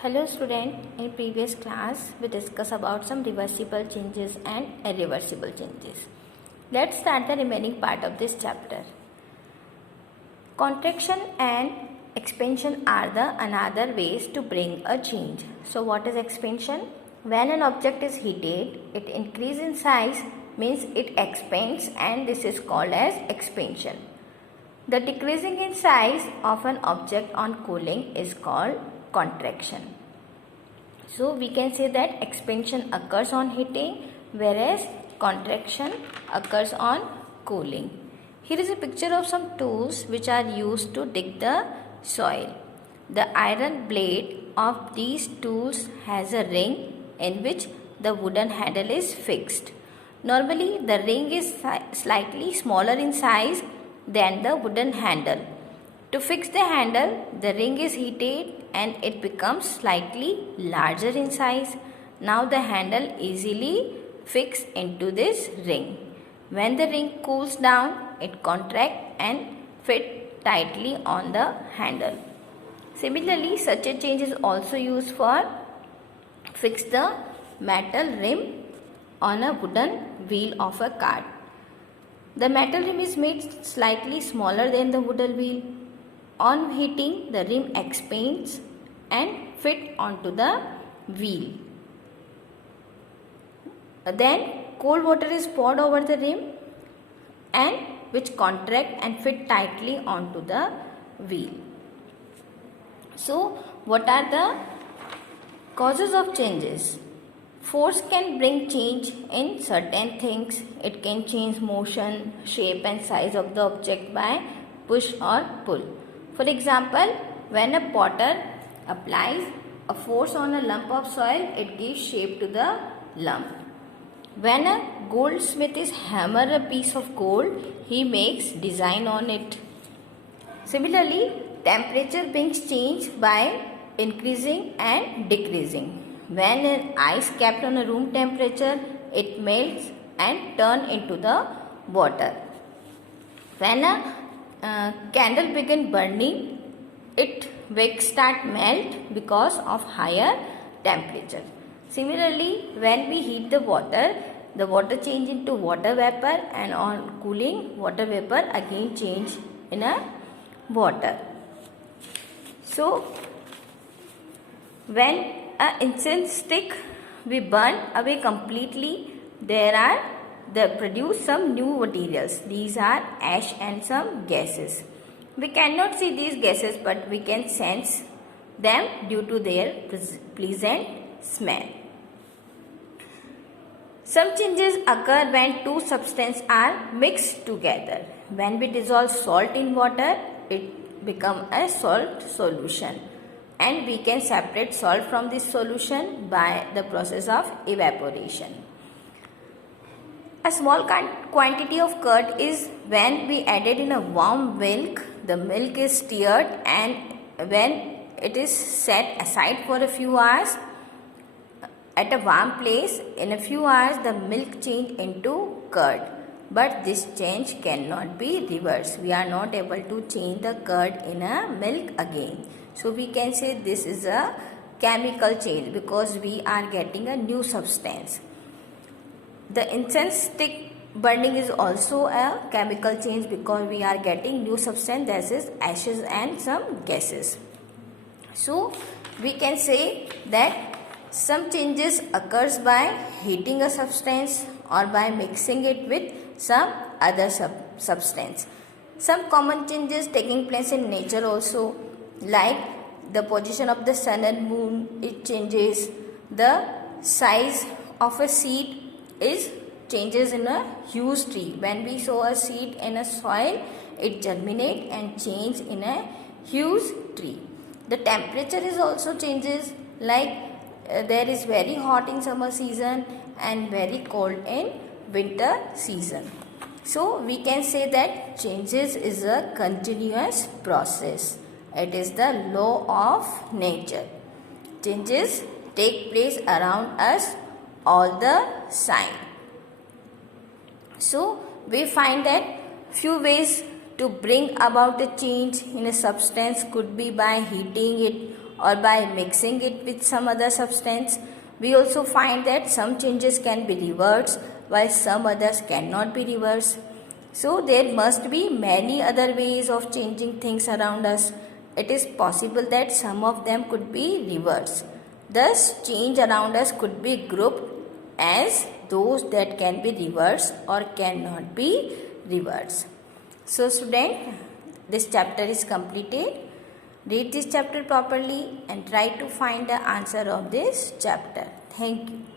Hello student, in previous class we discussed about some reversible changes and irreversible changes. Let's start the remaining part of this chapter. Contraction and expansion are the another ways to bring a change. So what is expansion? When an object is heated, it increases in size means it expands and this is called as expansion. The decreasing in size of an object on cooling is called contraction. So we can say that expansion occurs on heating whereas contraction occurs on cooling. Here is a picture of some tools which are used to dig the soil. The iron blade of these tools has a ring in which the wooden handle is fixed. Normally the ring is slightly smaller in size than the wooden handle. To fix the handle, the ring is heated and it becomes slightly larger in size. Now the handle easily fits into this ring. When the ring cools down, it contracts and fits tightly on the handle. Similarly, such a change is also used for fix the metal rim on a wooden wheel of a cart. The metal rim is made slightly smaller than the wooden wheel. On heating, the rim expands and fit onto the wheel. Then cold water is poured over the rim and which contract and fit tightly onto the wheel. So what are the causes of changes? Force can bring change in certain things. It can change motion, shape and size of the object by push or pull. For example, when a potter applies a force on a lump of soil, it gives shape to the lump. When a goldsmith is hammer a piece of gold, he makes design on it. Similarly, temperature brings change by increasing and decreasing. When an ice kept on a room temperature, it melts and turns into the water. When a candle begin burning, it wicks start melt because of higher temperature. Similarly, when we heat the water change into water vapor, and on cooling, water vapor again change in a water. So when an incense stick we burn away completely, they produce some new materials. These are ash and some gases. We cannot see these gases, but we can sense them due to their pleasant smell. Some changes occur when two substances are mixed together. When we dissolve salt in water, it becomes a salt solution. And we can separate salt from this solution by the process of evaporation. A small quantity of curd is when we added in a warm milk. The milk is stirred and when it is set aside for a few hours at a warm place, in a few hours the milk change into curd. But this change cannot be reversed. We are not able to change the curd in a milk again. So we can say this is a chemical change because we are getting a new substance. The incense stick burning is also a chemical change because we are getting new substance, that is ashes and some gases. So we can say that some changes occurs by heating a substance or by mixing it with some other substance. Some common changes taking place in nature also, like the position of the sun and moon, it changes. The size of a seed is changes in a huge tree. When we sow a seed in a soil, it germinates and change in a huge tree. The temperature is also changes, like there is very hot in summer season and very cold in winter season. So we can say that changes is a continuous process. It is the law of nature. Changes take place around us all the time. So we find that few ways to bring about a change in a substance could be by heating it or by mixing it with some other substance. We also find that some changes can be reversed while some others cannot be reversed. So there must be many other ways of changing things around us. It is possible that some of them could be reversed. Thus, change around us could be grouped as those that can be reversed or cannot be reversed. So student, this chapter is completed. Read this chapter properly and try to find the answer of this chapter. Thank you.